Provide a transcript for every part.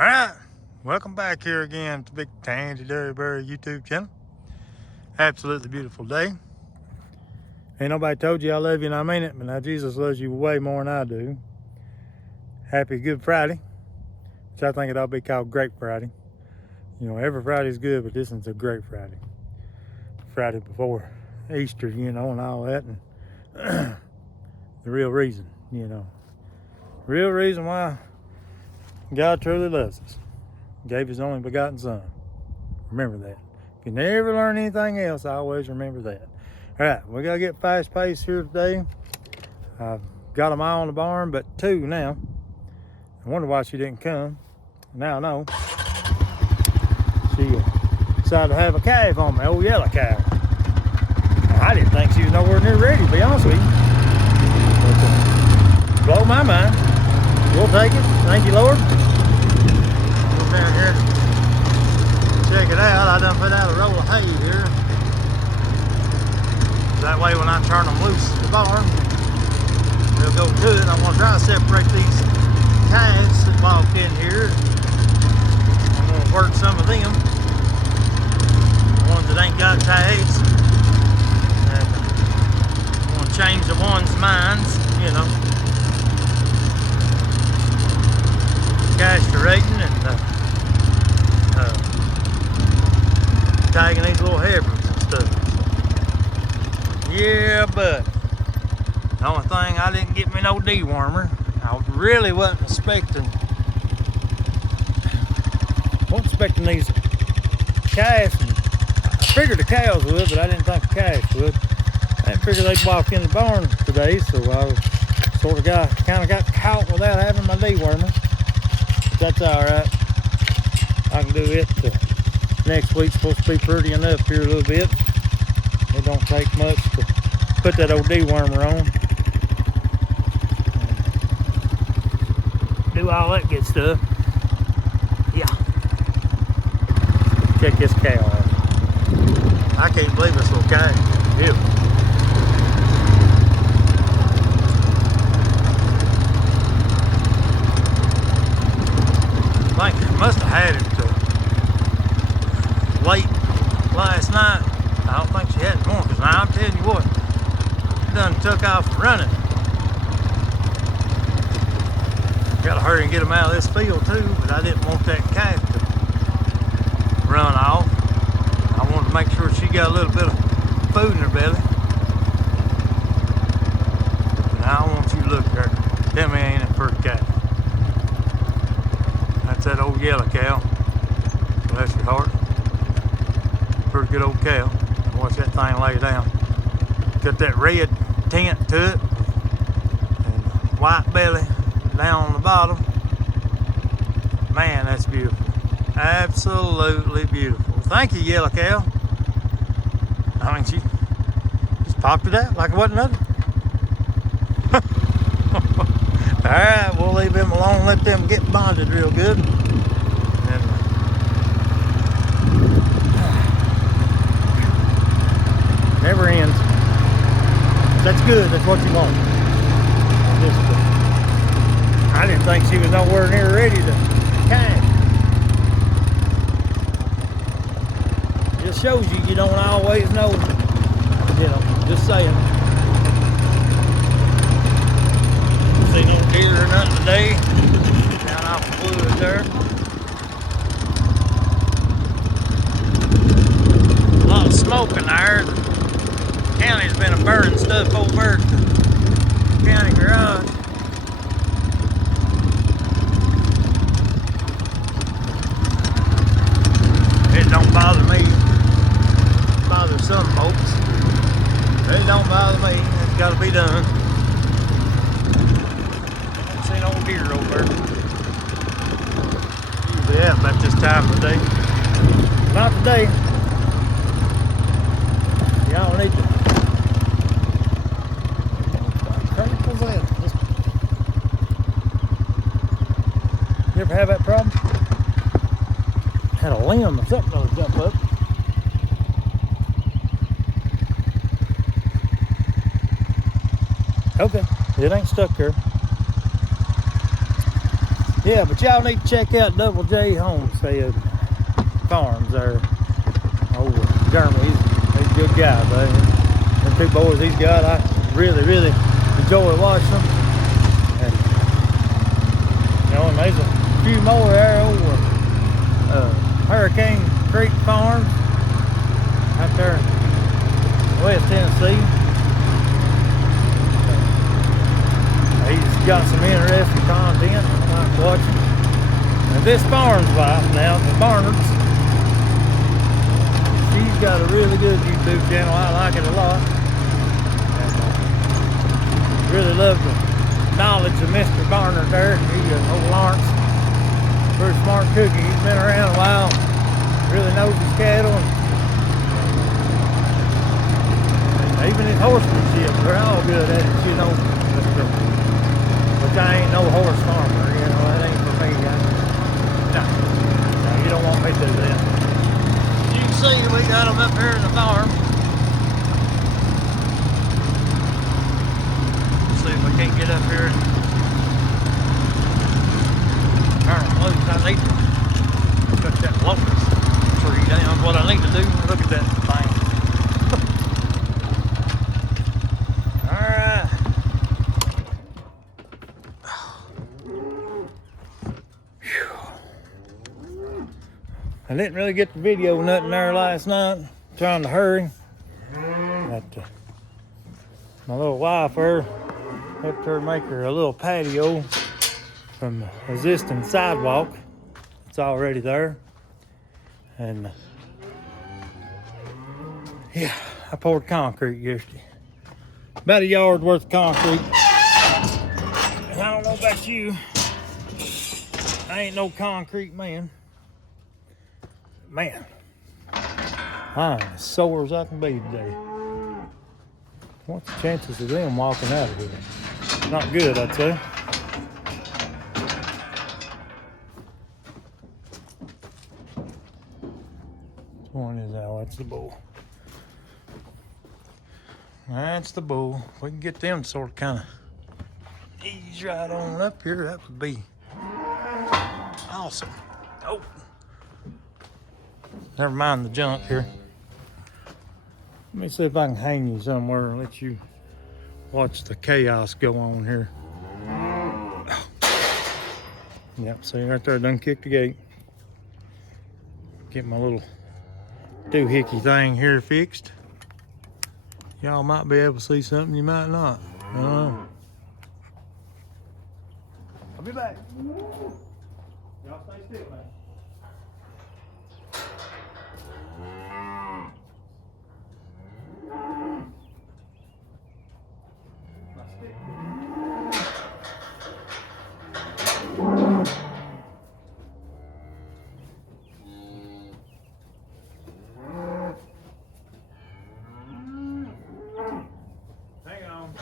Alright, welcome back here again to Big Tansy Dairyberry YouTube channel. Absolutely beautiful day. Ain't nobody told you I love you and I mean it, but now Jesus loves you way more than I do. Happy Good Friday, which I think it ought to be called Great Friday. You know, every Friday's good, but this one's a great Friday. Friday before Easter, you know, and all that. And the real reason, you know. Real reason why God truly loves us. Gave his only begotten son. Remember that. If you never learn anything else, I always remember that. All right, we got to get fast paced here today. I've got them all in the barn, but two now. I wonder why she didn't come. Now I know. She decided to have a calf on me, old yellow cow. I didn't think she was nowhere near ready, to be honest with you. But, blow my mind. We'll take it. Thank you, Lord. Go down here to check it out. I done put out a roll of hay here. That way when I turn them loose in the barn, they'll go to it. I'm going to try to separate these calves that walked in here. I'm going to work some of them. The ones that ain't got calves. And I'm going to change the ones' minds, you know. Castrating and tagging these little heifers and stuff. Yeah, but the only thing, I didn't get me no dewormer. I really wasn't expecting these calves. I figured the cows would, but I didn't think the calves would. I didn't figure they'd walk in the barn today, so I sort of kind of got caught without having my dewormer. That's all right. I can do it. Next week's supposed to be pretty enough here a little bit. It don't take much to put that old dewormer on. Do all that good stuff. Yeah. Check this cow out. I can't believe this little cow. Beautiful. I think must have had it late last night. I don't think she had it more, because now I'm telling you what, it done took off running. Gotta hurry and get them out of this field too, but I didn't want that calf to run off. I wanted to make sure she got a little bit of food in her belly. But now I want you to look at her. Tell me ain't a pretty calf. That's that old yellow cow. Bless your heart. Pretty good old cow. Watch that thing lay down. Got that red tint to it. And white belly down on the bottom. Man, that's beautiful. Absolutely beautiful. Thank you, yellow cow. I mean, she just popped it out like it wasn't nothing. Alright, we'll leave them alone, let them get bonded real good. And never ends. That's good, that's what you want. I didn't think she was nowhere near ready to calf. Just shows you don't always know, you know, just saying. Seen any deer or nothing today. Down off the fluid there. A lot of smoke in there. The county's been burning stuff over at the county garage. It don't bother me. It bothers some folks. It don't bother me. It's got to be done. Seen old deer over there. Usually yeah, about this time of the day. Not today. Y'all need to. What was that? You ever have that problem? Had a limb or something that'll jump up. Okay, it ain't stuck there. Yeah, but y'all need to check out Double J Homestead Farms there. Oh, Jeremy, he's a good guy, but the two boys he's got, I really enjoy watching them. And, you know, and there's a few more there over Hurricane Creek Farms out there in West Tennessee. He's got some interesting content I like watching. And this Farms Life now, the Barnards, she's got a really good YouTube channel. I like it a lot. And, really love the knowledge of Mr. Barnard there. He's old Lawrence. Very smart cookie. He's been around a while. Really knows his cattle. And even his horsemanship, they're all good at it, you know. But I ain't no horse farmer, you know. That ain't for me. No, you don't want me to do that. You can see we got them up here in the farm. Let's see if we can't get up here. Turn them loose. I need to cut that locust tree down. What I need to do, look at that thing. Alright. I didn't really get the video nothing there last night. Trying to hurry. But my little wife there helped her make her a little patio from the existing sidewalk. It's already there. And yeah, I poured concrete yesterday. About a yard worth of concrete. And I don't know about you. I ain't no concrete man. Man, I'm as sore as I can be today. What's the chances of them walking out of here? Not good, I'd say. Which one is that? Oh, that's the bull. That's the bull. If we can get them sort of kind of ease right on up here, that would be awesome. Oh. Never mind the junk here. Let me see if I can hang you somewhere and let you watch the chaos go on here. Yep, see right there, done kicked the gate. Get my little doohickey thing here fixed. Y'all might be able to see something, you might not. I don't know. I'll be back. Y'all stay still, man. Hang on.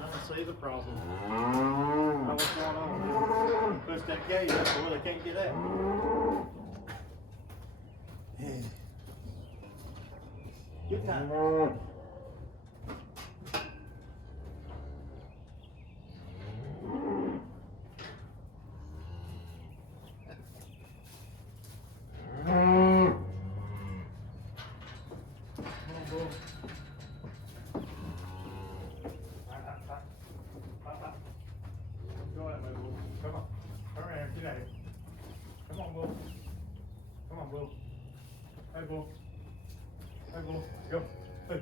Let me see the problem. What's going on? Push that gate up where they can't get out. Yeah. Good time. Come on. Turn around. Get out here. Come on, Bull. Come on, Bull. Hey, Bull. Hey, Bull. Go. Hey.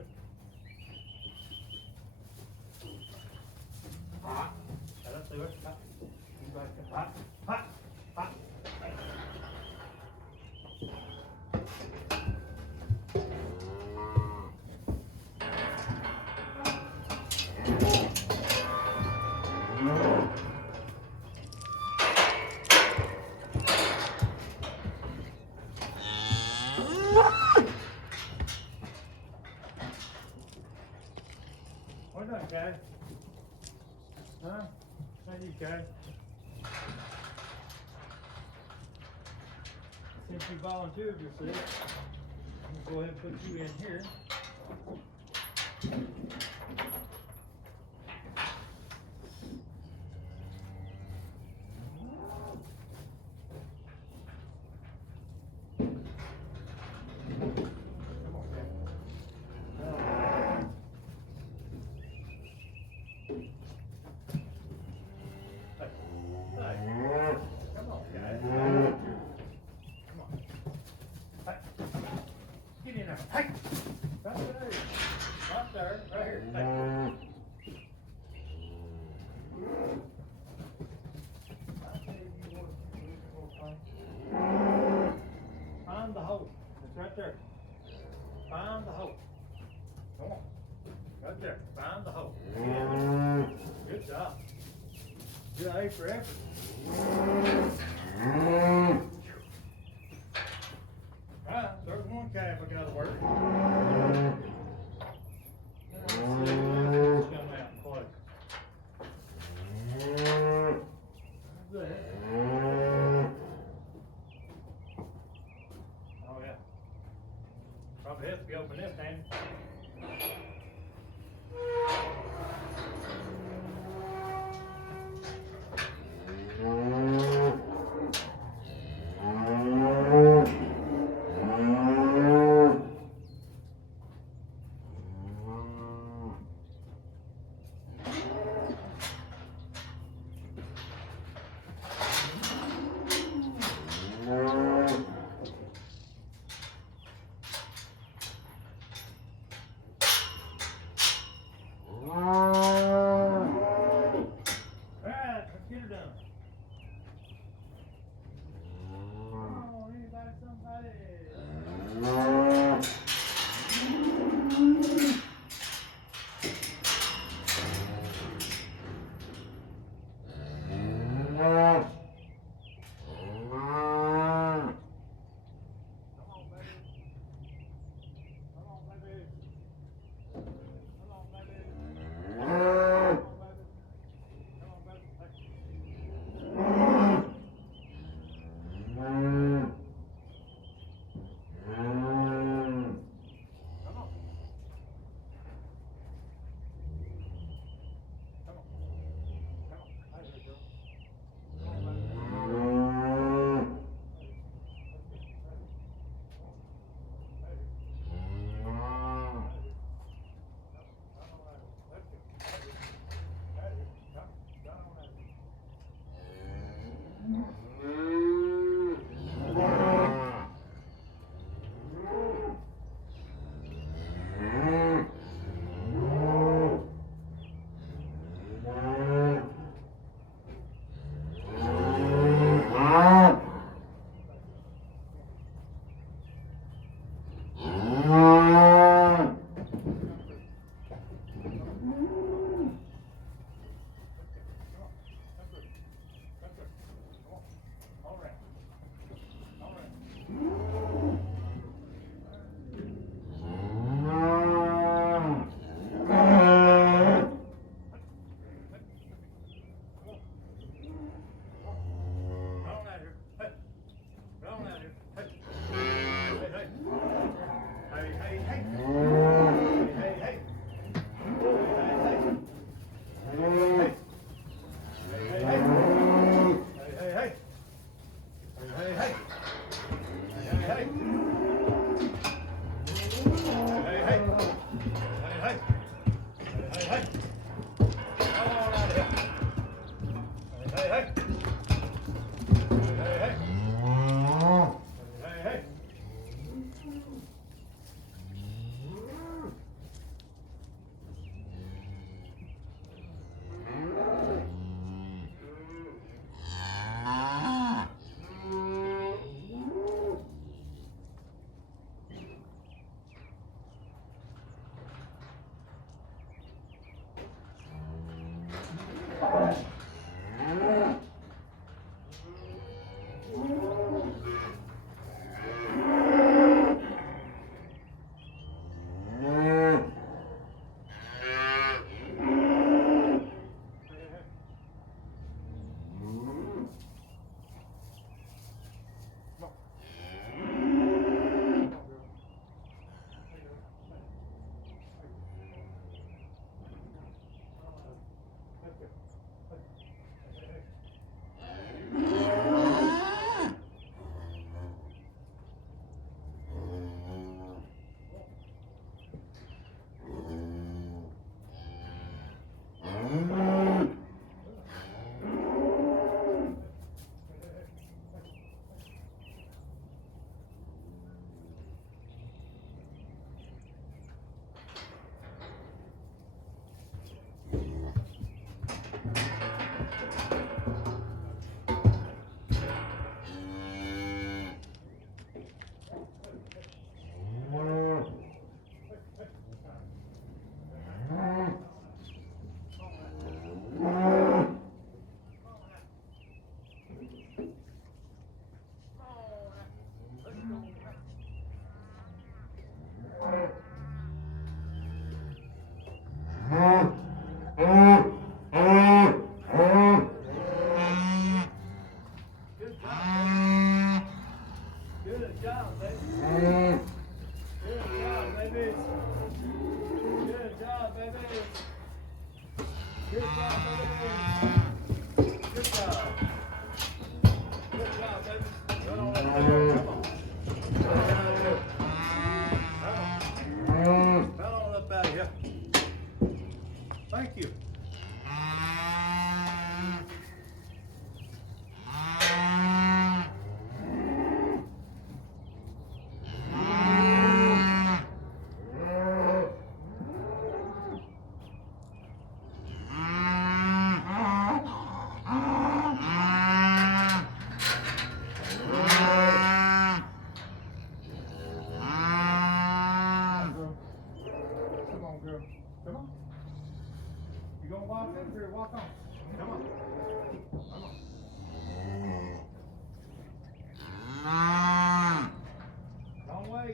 Hot. Let's do it. Hot. You back there. Hot. Hot. Hot. What done, guys? Huh? Thank you, guys. Since you volunteered yourself, I'm gonna go ahead and put you in here. A for effort. Alright, there's one calf I gotta work. Let's see if this one's coming out and play. Oh yeah. Probably has to be open this time.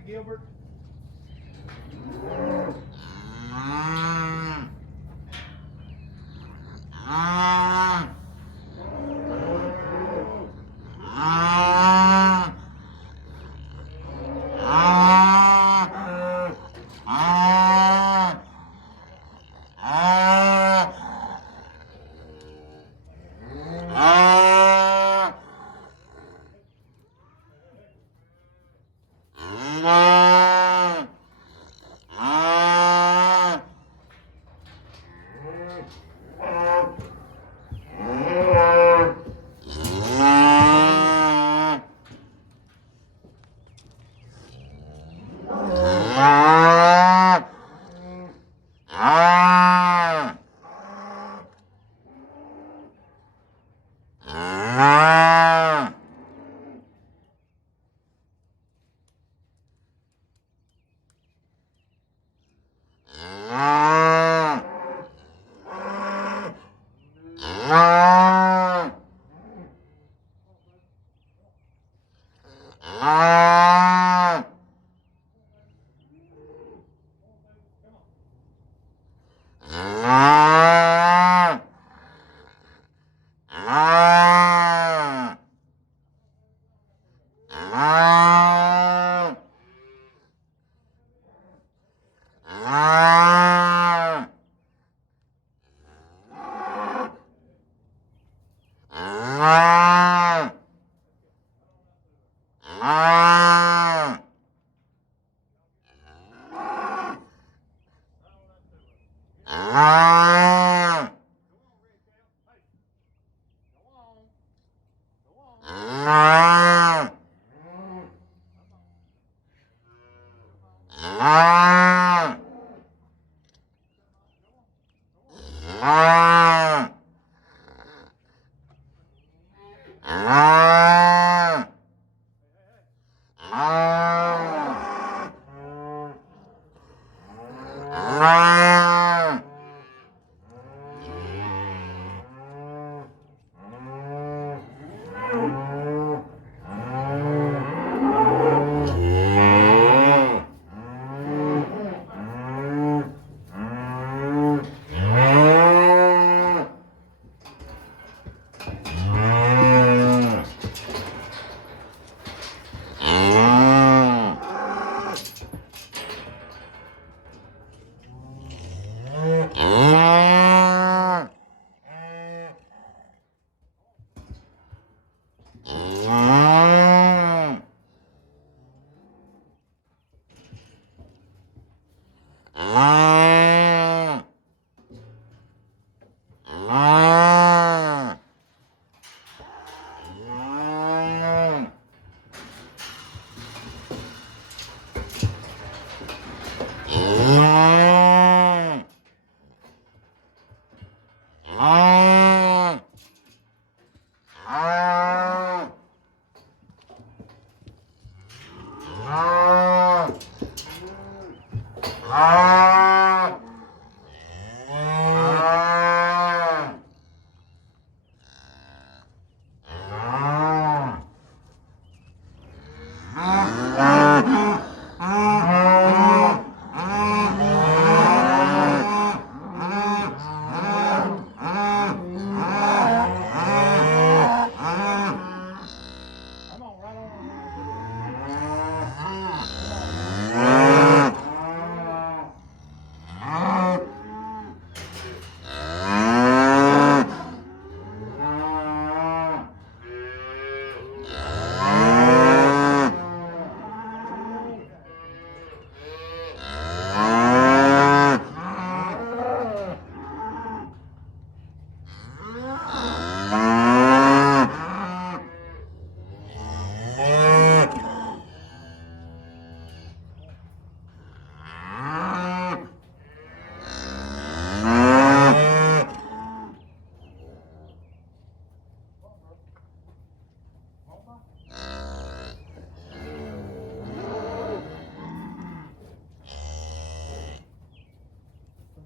Gilbert.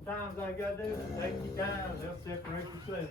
Sometimes all you gotta do is take your time, they'll separate yourself.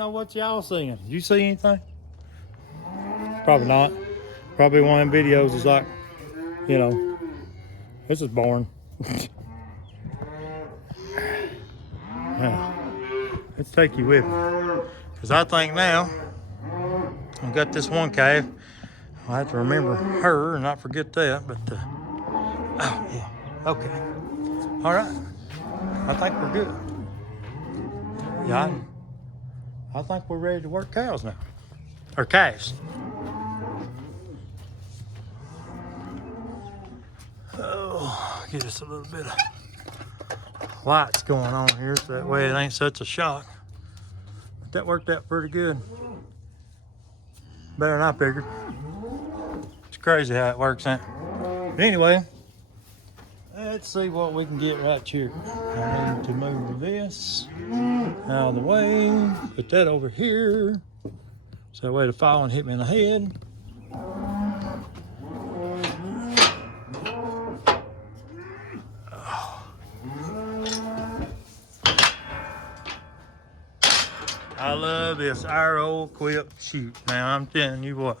know what y'all seeing. Did you see anything? Probably not. Probably one of them videos is like, you know, this is boring. Now, let's take you with me. Because I think now, I've got this one calf. I have to remember her and not forget that, but, oh, yeah, okay. All right, I think we're good. Yeah, I think we're ready to work cows now, or calves. Oh, get us a little bit of lights going on here so that way it ain't such a shock. But that worked out pretty good. Better than I figured. It's crazy how it works out. But anyway, let's see what we can get right here. I need to move this out of the way. Put that over here. So that way to fall and hit me in the head. I love this arrow equipped chute. Now I'm telling you what.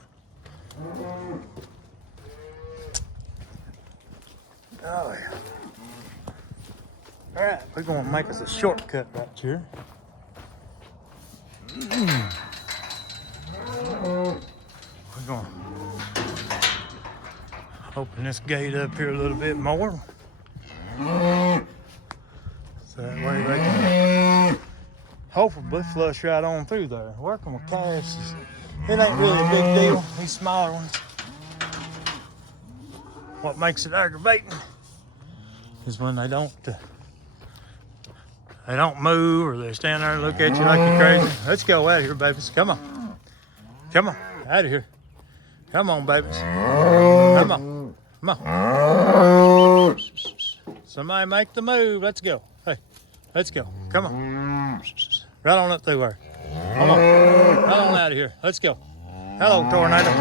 Oh yeah. All right, we're gonna make us a shortcut right here. We're gonna open this gate up here a little bit more. So that way they can hopefully flush right on through there. Working with calves, it ain't really a big deal. These smaller ones. What makes it aggravating is when they don't move or they stand there and look at you like you're crazy. Let's go out of here, babies. Come on. Come on. Out of here. Come on, babies. Come on. Come on. Somebody make the move. Let's go. Hey, let's go. Come on. Right on up through there. Come on. Right on out of here. Let's go. Hello, tornado.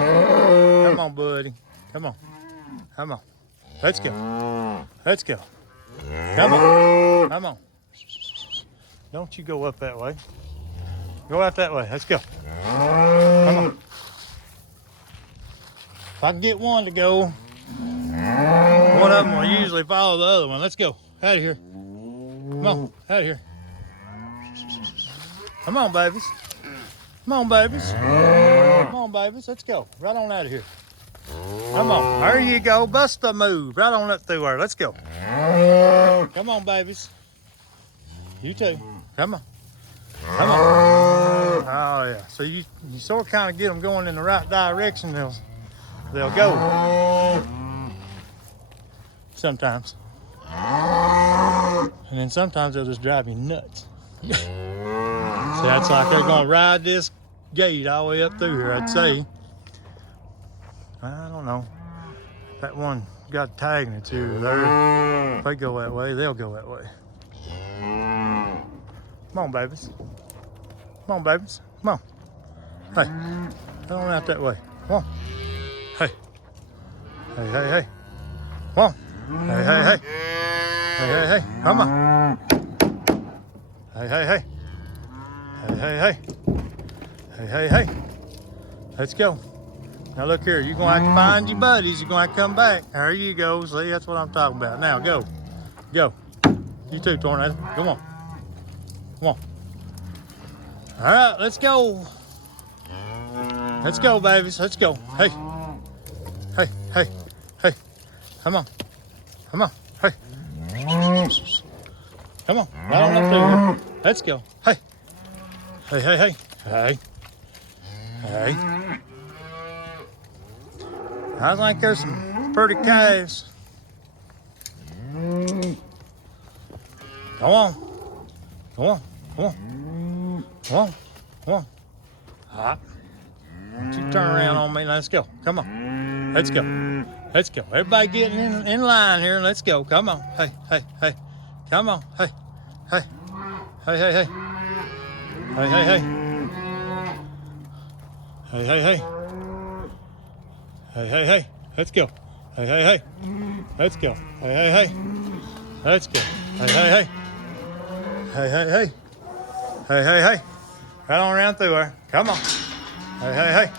Come on, buddy. Come on. Come on. Let's go. Let's go. Come on. Come on. Don't you go up that way. Go out that way. Let's go. Come on. If I can get one to go, one of them will usually follow the other one. Let's go. Out of here. Come on. Out of here. Come on, babies. Come on, babies. Come on, babies. Let's go. Right on out of here. Come on. There you go. Bust a move. Right on up through there. Let's go. Come on, babies. You too. Come on. Come on. Oh, yeah. So you sort of kind of get them going in the right direction. They'll go. Sometimes. And then sometimes they'll just drive you nuts. So that's like they're going to ride this gate all the way up through here, I'd say. I don't know. That one got tagged it too. If they go that way, they'll go that way. Come on, babies. Come on, babies. Come on. Hey, come on out that way. Come on. Hey. Hey, hey, hey. Come on. Hey, hey, hey. Hey, hey, hey. Come on. Hey, hey, hey. Hey, hey, hey. Hey, hey, hey. Let's go. Now look here, you're gonna have to find your buddies. You're gonna have to come back. There you go. See, that's what I'm talking about. Now go. Go. You too, Tornado. Come on. Come on. All right, let's go. Let's go, babies. Let's go. Hey. Hey, hey, hey. Come on. Come on. Hey. Come on. Right on up there. Let's go. Hey. Hey, hey, hey. Hey. Hey. I think there's some pretty calves. Come on. Come on. Come on. Come on. Come on. All right. Don't you turn around on me. Let's go. Come on. Let's go. Let's go. Everybody getting in line here. Let's go. Come on. Hey, hey, hey. Come on. Hey, hey. Hey, hey, hey. Hey, hey, hey. Hey, hey, hey. Hey, hey, hey. Let's go. Hey, hey, hey. Let's go. Hey, hey, hey. Let's go. Hey, hey, hey. Hey, hey, hey. Hey, hey, hey. Right on around through her. Come on. Hey, hey, hey.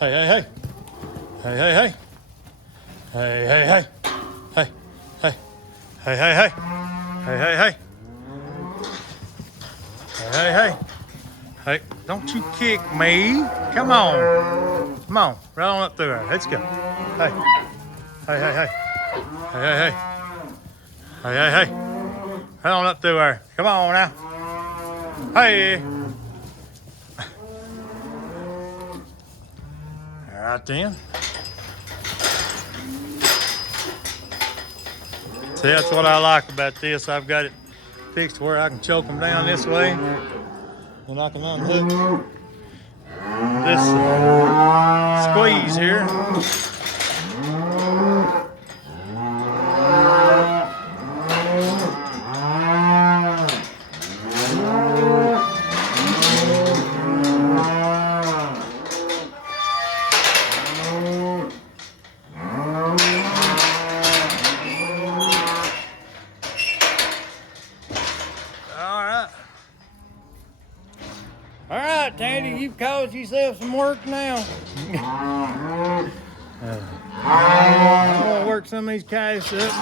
Hey, hey, hey. Hey, hey, hey. Hey, hey, hey. Hey, hey. Hey, hey, hey. Hey, hey, hey. Hey, hey, hey. Hey, don't you kick me. Come on. Come on. Right on up through her. Let's go. Hey. Hey, hey, hey. Hey, hey, hey. Hey, hey, hey. Right on up through her. Come on now. Hey. All right then. See, that's what I like about this. I've got it fixed where I can choke them down this way. And I can unhook this squeeze here. All right, Tandy, you've caused yourself some work now. I'm gonna work some of these calves up.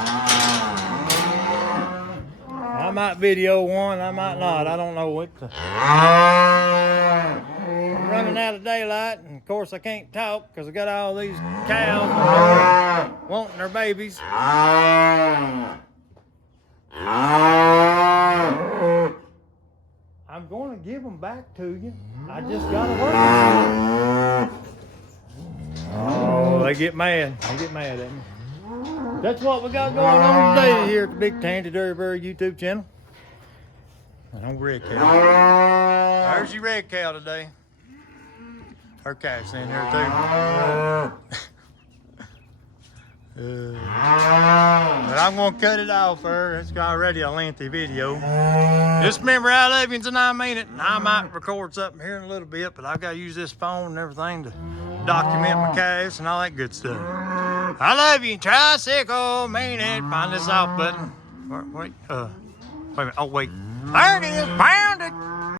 I might video one, I might not. I don't know what. I'm running out of daylight, and of course I can't talk because I got all these cows wanting their babies. I'm going to give them back to you. I just got to work them. Oh, they get mad. They get mad at me. That's what we got going on today here at the Big Tangy Dairy Bird YouTube channel. And I'm red cow. There's your red cow today. Her calf's in here too. But I'm going to cut it off her. It's already a lengthy video. Just remember, I love you and I mean it. And I might record something here in a little bit, but I've got to use this phone and everything to document my calves and all that good stuff. I love you. Tricycle, mean it. Find this off button. Wait a minute. Oh, wait. There it is. Found it.